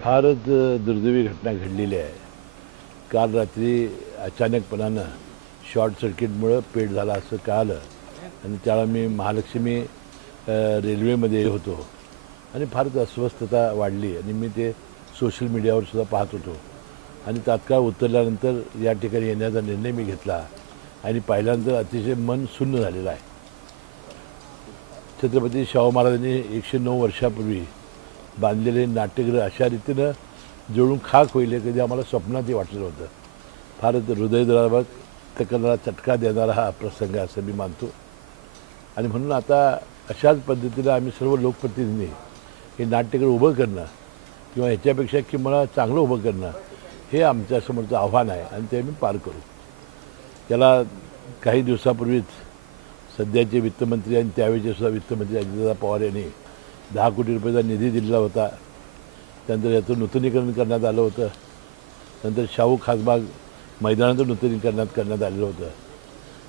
फारच दुर्दैवी घटना घडलेली आहे. काल रात्री अचानकपणानं शॉर्ट सर्किटमुळं पेट झाला असं कळालं आणि त्यावेळेला मी महालक्ष्मी रेल्वेमध्ये होतो आणि फारच अस्वस्थता वाढली आणि मी ते सोशल मीडियावर सुद्धा पाहत होतो आणि तात्काळ उतरल्यानंतर या ठिकाणी येण्याचा निर्णय मी घेतला आणि पाहिल्यानंतर अतिशय मन सुन्न झालेलं आहे. छत्रपती शाहू महाराजांनी 109 वर्षापूर्वी बांधलेले नाट्यगृह अशा रीतीनं जळून खाक होईल कधी आम्हाला स्वप्नातही वाटलं होतं. फारच हृदयद्रावक तकला चटका देणारा हा प्रसंग असं मी मानतो आणि म्हणून आता अशाच पद्धतीनं आम्ही सर्व लोकप्रतिनिधी हे नाट्यगृह उभं करणं किंवा ह्याच्यापेक्षा किंवा चांगलं उभं करणं हे आमच्यासमोरचं आव्हान आहे आणि ते आम्ही पार करू. त्याला काही दिवसापूर्वीच सध्याचे वित्तमंत्री आणि त्यावेळेचे सुद्धा वित्तमंत्री अजितदादा पवार यांनी 10 कोटी रुपयाचा निधी दिलेला होता. त्यानंतर याचं नूतनीकरण करण्यात आलं होतं. नंतर शाहू खासबाग मैदानाचं नूतनीकरण करण्यात आलेलं होतं.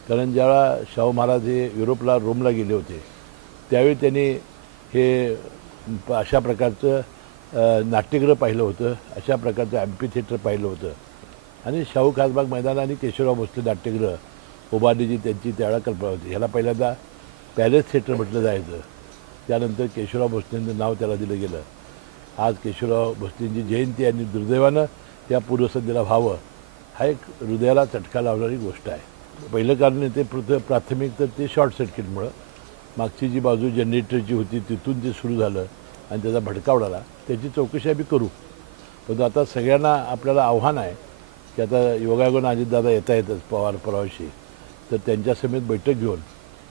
कारण ज्यावेळा शाहू महाराज हे युरोपला रोमला गेले होते त्यावेळी त्यांनी हे अशा प्रकारचं नाट्यगृह पाहिलं होतं, अशा प्रकारचं ॲम्पी थिएटर पाहिलं होतं आणि शाहू खासबाग मैदान आणि केशवराव भोसले नाट्यगृह उभारण्याची त्यांची त्यावेळेला कल्पना होती. ह्याला पहिल्यांदा पॅलेस थिएटर म्हटलं जायचं. त्यानंतर केशवराव भोसलेंचं नाव त्याला दिलं गेलं. आज केशवराव भोसलेंची जयंती आणि दुर्दैवानं त्या पूर्वसंध्येला व्हावं हा एक हृदयाला चटका लावणारी गोष्ट आहे. पहिलं कारण ते प्राथमिक तर ते शॉर्ट सर्किटमुळं मागची जी बाजू जनरेटरची होती तिथून ते सुरू झालं आणि त्याचा भडका उडाला. त्याची चौकशी आम्ही करू. पण आता सगळ्यांना आपल्याला आव्हान आहे की आता योगायोगानं अजितदादा येता येतच पवार परवाशी तर त्यांच्यासमेत बैठक घेऊन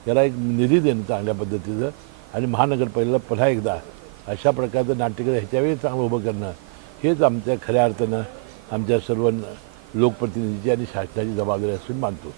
याला एक निधी देणं चांगल्या पद्धतीचं आणि महानगरपालिकेला पुन्हा एकदा अशा प्रकारचं नाट्यगृह ह्याच्यावेळी चांगलं उभं करणं हेच आमच्या खऱ्या अर्थानं आमच्या सर्व लोकप्रतिनिधीची आणि शासनाची जबाबदारी असून मानतो.